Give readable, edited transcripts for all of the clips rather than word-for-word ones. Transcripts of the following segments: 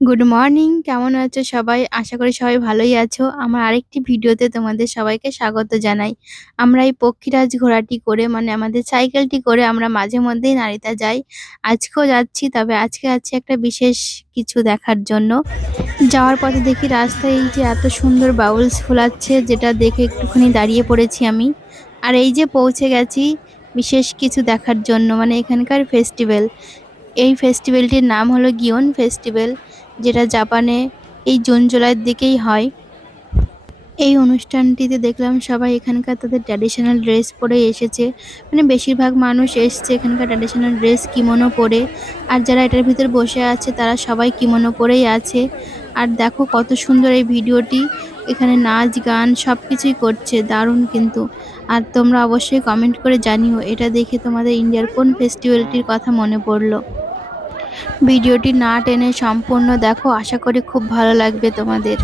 Good morning, কেমন আছো সবাই? আশা করি সবাই ভালোই আছো। আমার আরেকটি ভিডিওতে তোমাদের সবাইকে স্বাগত জানাই। আমরা এই পক্ষীরাজ ঘোড়াটি করে মানে আমাদের সাইকেলটি করে আমরা মাঝে মধ্যেই নারিতা যাই। আজকেও যাচ্ছি, তবে আজকে যাচ্ছি একটা বিশেষ কিছু দেখার জন্য। যাওয়ার পথে দেখি রাস্তায় এই যে এত সুন্দর বাউলস ফোলাচ্ছে, যেটা দেখে একটুখানি দাঁড়িয়ে পড়েছি আমি। আর এই যে পৌঁছে গেছি বিশেষ কিছু দেখার জন্য, মানে এখানকার ফেস্টিভ্যাল। এই ফেস্টিভ্যালটির নাম হলো গিওন ফেস্টিভ্যাল, যেটা জাপানে এই জুন জুলাইয়ের দিকেই হয়। এই অনুষ্ঠানটিতে দেখলাম সবাই এখানকার তাদের ট্র্যাডিশনাল ড্রেস পরে এসেছে। মানে বেশিরভাগ মানুষ এসছে এখানকার ট্র্যাডিশনাল ড্রেস কিমোনো পরে। আর যারা এটার ভিতর বসে আছে তারা সবাই কিমোনো পরেই আছে। আর দেখো কত সুন্দর এই ভিডিওটি, এখানে নাচ গান সব কিছুই করছে, দারুণ কিন্তু। আর তোমরা অবশ্যই কমেন্ট করে জানিও এটা দেখে তোমাদের ইন্ডিয়ার কোন ফেস্টিভ্যালটির কথা মনে পড়লো। ভিডিওটি না টেনে সম্পূর্ণ দেখো, আশা করি খুব ভালো লাগবে তোমাদের।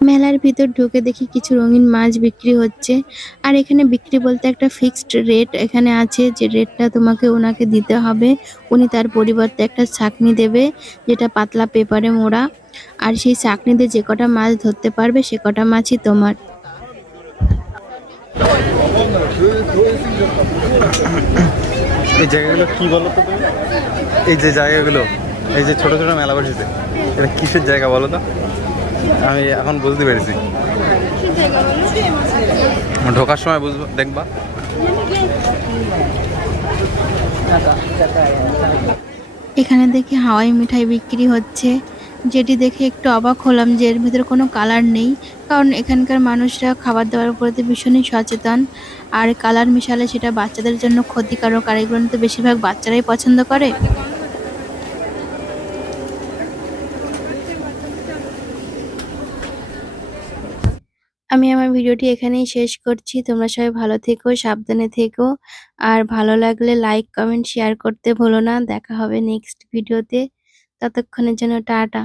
মেলার ভিতর ঢুকে দেখি কিছু রঙিন মাছ বিক্রি হচ্ছে। আর এখানে বিক্রি বলতে একটা ফিক্সড রেট এখানে আছে, যে রেটটা তোমাকে ওনাকে দিতে হবে। উনি তার পরিবর্তে একটা ছাকনি দেবে, যেটা পাতলা পেপারে মোড়া। আর সেই ছাকনি দিয়ে যে কটা মাছ ধরতে পারবে সে কটা মাছই তোমার। এই জায়গাগুলো কি বলো তো তুমি? এই যে জায়গাগুলো, এই যে ছোট ছোট মেলা বসেছে, এটা কিসের জায়গা বলো তো? আমি এখন বুঝতে পেরেছি, ঢোকার সময় বুঝবো, দেখবা। এখানে দেখি হাওয়াই মিঠাই বিক্রি হচ্ছে, যেটি দেখে একটু অবাক হলাম যে এর ভিতরে কোনো কালার নেই। কারণ এখানকার মানুষরা খাবার দাবার প্রতি ভীষণই সচেতন, আর কালার মিশালে সেটা বাচ্চাদের জন্য ক্ষতিকারক, আর এগুলো তো বেশিরভাগ বাচ্চারাই পছন্দ করে। আমি আমার ভিডিওটি এখানেই শেষ করছি। তোমরা সবাই ভালো থেকো, সাবধানে থেকো। আর ভালো লাগলে লাইক, কমেন্ট, শেয়ার করতে ভুলো না। দেখা হবে নেক্সট ভিডিওতে। ততক্ষণের জন্য টাটা।